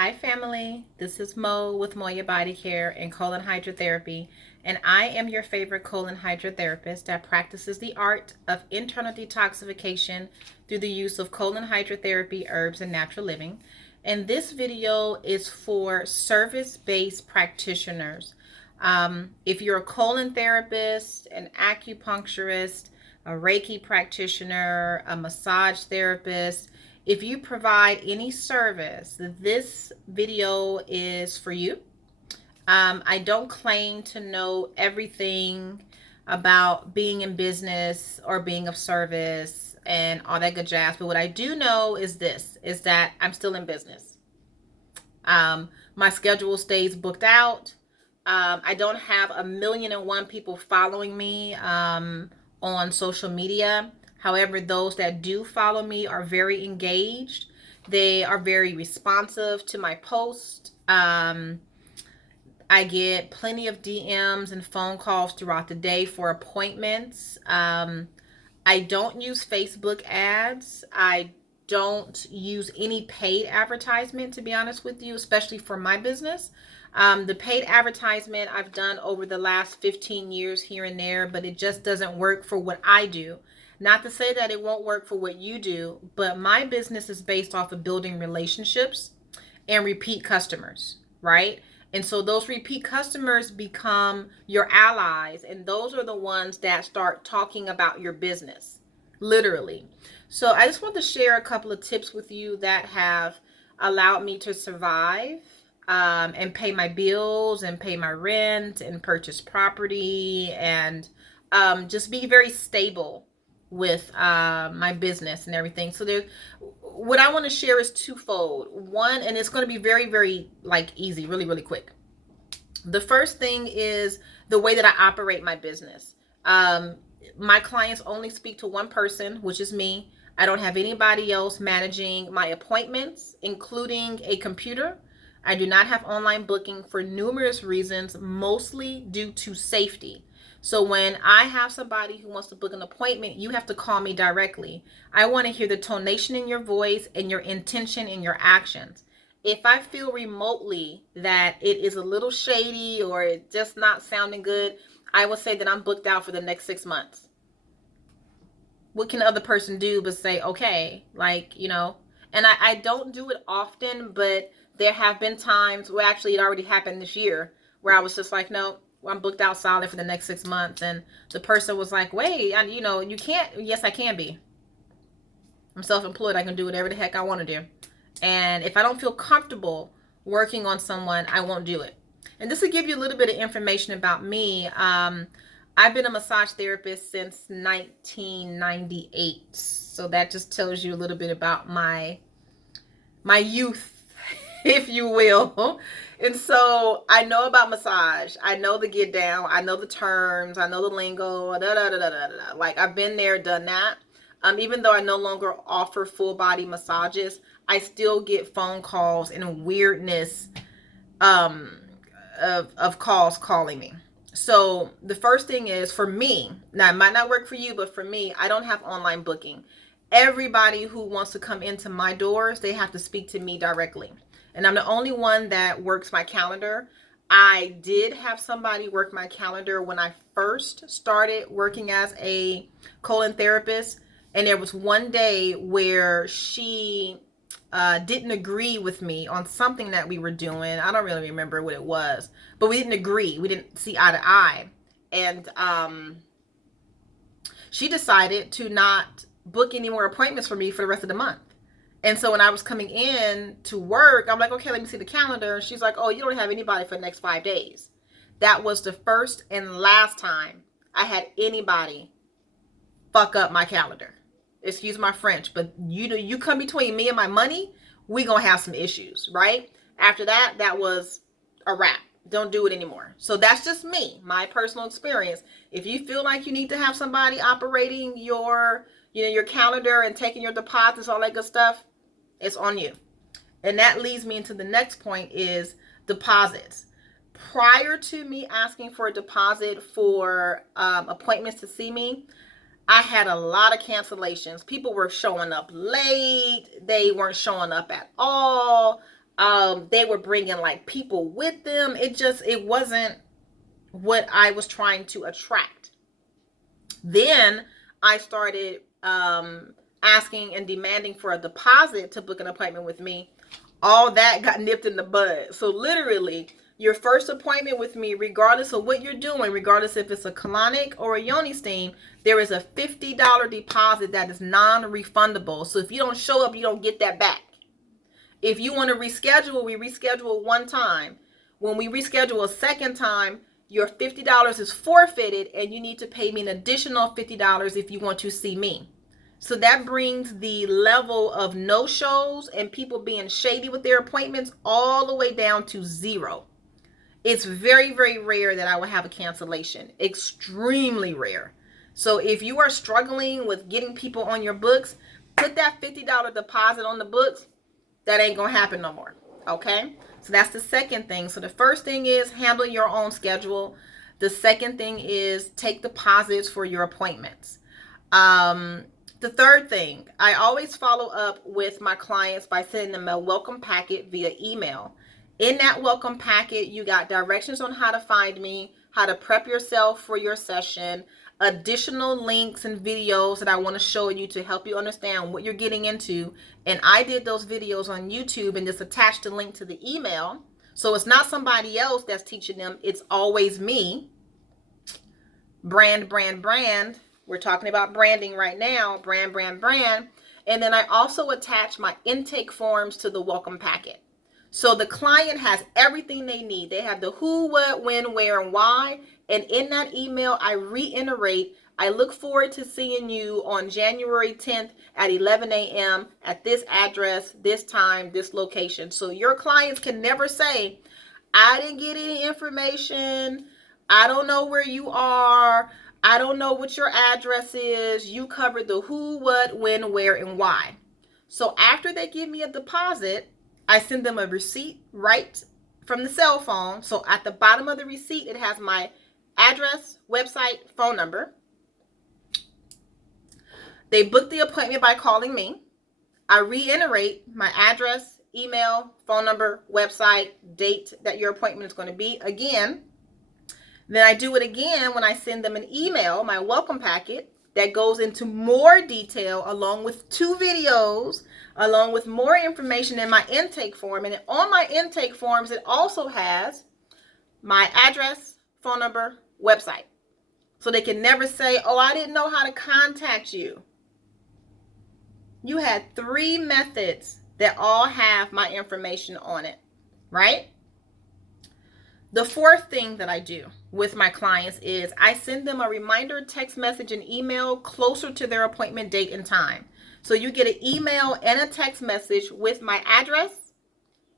Hi, family. This is Mo with Moya Body Care and Colon Hydrotherapy, and I am your favorite colon hydrotherapist that practices the art of internal detoxification through the use of colon hydrotherapy, herbs, and natural living. And this video is for service based practitioners. If you're a colon therapist, an acupuncturist, a Reiki practitioner, a massage therapist, if you provide any service, this video is for you. I don't claim to know everything about being in business or being of service and all that good jazz. But what I do know is this, is that I'm still in business. My schedule stays booked out. I don't have 1,000,001 people following me on social media. However, those that do follow me are very engaged. They are very responsive to my post. I get plenty of DMs and phone calls throughout the day for appointments. I don't use Facebook ads. I don't use any paid advertisement, to be honest with you, especially for my business. The paid advertisement I've done over the last 15 years here and there, but it just doesn't work for what I do. Not to say that it won't work for what you do, but my business is based off of building relationships and repeat customers, right? And so those repeat customers become your allies, and those are the ones that start talking about your business, literally. So I just want to share a couple of tips with you that have allowed me to survive and pay my bills and pay my rent and purchase property and just be very stable with my business and everything. So there, what I want to share is twofold. One, and it's going to be very, very like easy, really, really quick. The first thing is the way that I operate my business. My clients only speak to one person, which is me. I don't have anybody else managing my appointments, including a computer. I do not have online booking for numerous reasons, mostly due to safety. So when I have somebody who wants to book an appointment, you have to call me directly. I want to hear the tonation in your voice and your intention in your actions. If I feel remotely that it is a little shady or it just not sounding good, I will say that I'm booked out for the next 6 months. What can the other person do but say, okay, and I don't do it often, but there have been times, well, actually, it already happened this year, where I was just like, no, I'm booked out solid for the next 6 months. And the person was like, wait, you can't. Yes, I can be. I'm self-employed. I can do whatever the heck I want to do. And if I don't feel comfortable working on someone, I won't do it. And this will give you a little bit of information about me. I've been a massage therapist since 1998. So that just tells you a little bit about my youth, if you will. And so I know about massage. I know the get down. I know the terms. I know the lingo. Da, da, da, da, da, da. Like I've been there, done that. Even though I no longer offer full body massages, I still get phone calls and weirdness um, of calls calling me. So the first thing is for me, now it might not work for you, but for me, I don't have online booking. Everybody who wants to come into my doors, they have to speak to me directly. And I'm the only one that works my calendar. I did have somebody work my calendar when I first started working as a colon therapist. And there was one day where she didn't agree with me on something that we were doing. I don't really remember what it was, but we didn't agree. We didn't see eye to eye. And she decided to not book any more appointments for me for the rest of the month. And so when I was coming in to work, I'm like, okay, let me see the calendar. And she's like, oh, you don't have anybody for the next 5 days. That was the first and last time I had anybody fuck up my calendar. Excuse my French, but you come between me and my money, we gonna have some issues, right? After that, that was a wrap. Don't do it anymore. So that's just me, my personal experience. If you feel like you need to have somebody operating your calendar and taking your deposits, all that good stuff, it's on you. And that leads me into the next point is deposits. Prior to me asking for a deposit for appointments to see me, I had a lot of cancellations. People were showing up late. They weren't showing up at all. They were bringing like people with them. It wasn't what I was trying to attract. Then I started asking and demanding for a deposit to book an appointment with me. All that got nipped in the bud. So literally, your first appointment with me, regardless of what you're doing, regardless if it's a colonic or a yoni steam, there is a $50 deposit that is non-refundable. So if you don't show up, you don't get that back. If you want to reschedule, we reschedule one time. When we reschedule a second time, your $50 is forfeited and you need to pay me an additional $50 if you want to see me. So that brings the level of no-shows and people being shady with their appointments all the way down to zero. It's very, very rare that I will have a cancellation. Extremely rare. So if you are struggling with getting people on your books, put that $50 deposit on the books. That ain't going to happen no more. Okay? So that's the second thing. So the first thing is handle your own schedule. The second thing is take deposits for your appointments. The third thing, I always follow up with my clients by sending them a welcome packet via email. In that welcome packet, you got directions on how to find me, how to prep yourself for your session, additional links and videos that I want to show you to help you understand what you're getting into. And I did those videos on YouTube and just attached the link to the email. So it's not somebody else that's teaching them. It's always me. Brand, brand, brand. We're talking about branding right now. Brand, brand, brand. And then I also attach my intake forms to the welcome packet. So the client has everything they need. They have the who, what, when, where, and why. And in that email, I reiterate, I look forward to seeing you on January 10th at 11 a.m. at this address, this time, this location. So your clients can never say, I didn't get any information. I don't know where you are. I don't know what your address is. You covered the who, what, when, where, and why. So after they give me a deposit, I send them a receipt right from the cell phone. So at the bottom of the receipt, it has my address, website, phone number. They book the appointment by calling me. I reiterate my address, email, phone number, website, date that your appointment is going to be again. Then I do it again when I send them an email, my welcome packet, that goes into more detail along with 2 videos, along with more information in my intake form. And on my intake forms, it also has my address, phone number, website. So they can never say, oh, I didn't know how to contact you. You had 3 methods that all have my information on it, right? The fourth thing that I do with my clients is I send them a reminder text message and email closer to their appointment date and time. So you get an email and a text message with my address,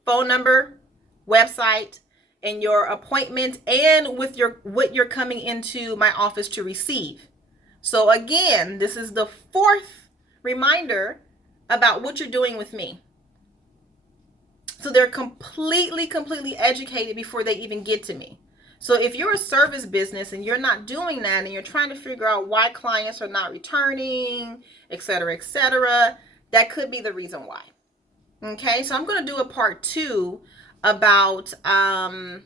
phone number, website, and your appointment, and with what you're coming into my office to receive. So again, this is the 4th reminder about what you're doing with me. So they're completely educated before they even get to me. So if you're a service business and you're not doing that and you're trying to figure out why clients are not returning, et cetera, that could be the reason why. Okay, so I'm going to do a part 2 about, some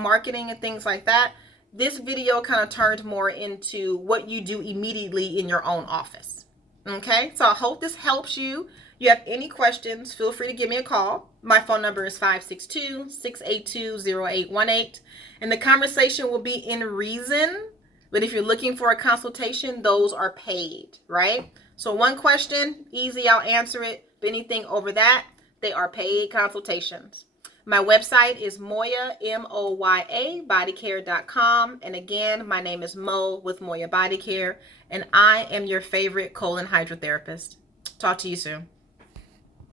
marketing and things like that. This video kind of turns more into what you do immediately in your own office. Okay, so I hope this helps you. You have any questions, feel free to give me a call. My phone number is 562-682-0818. And the conversation will be in reason. But if you're looking for a consultation, those are paid, right? So one question, easy, I'll answer it. But anything over that, they are paid consultations. My website is Moya, M-O-Y-A, bodycare.com. And again, my name is Mo with Moya Body Care. And I am your favorite colon hydrotherapist. Talk to you soon.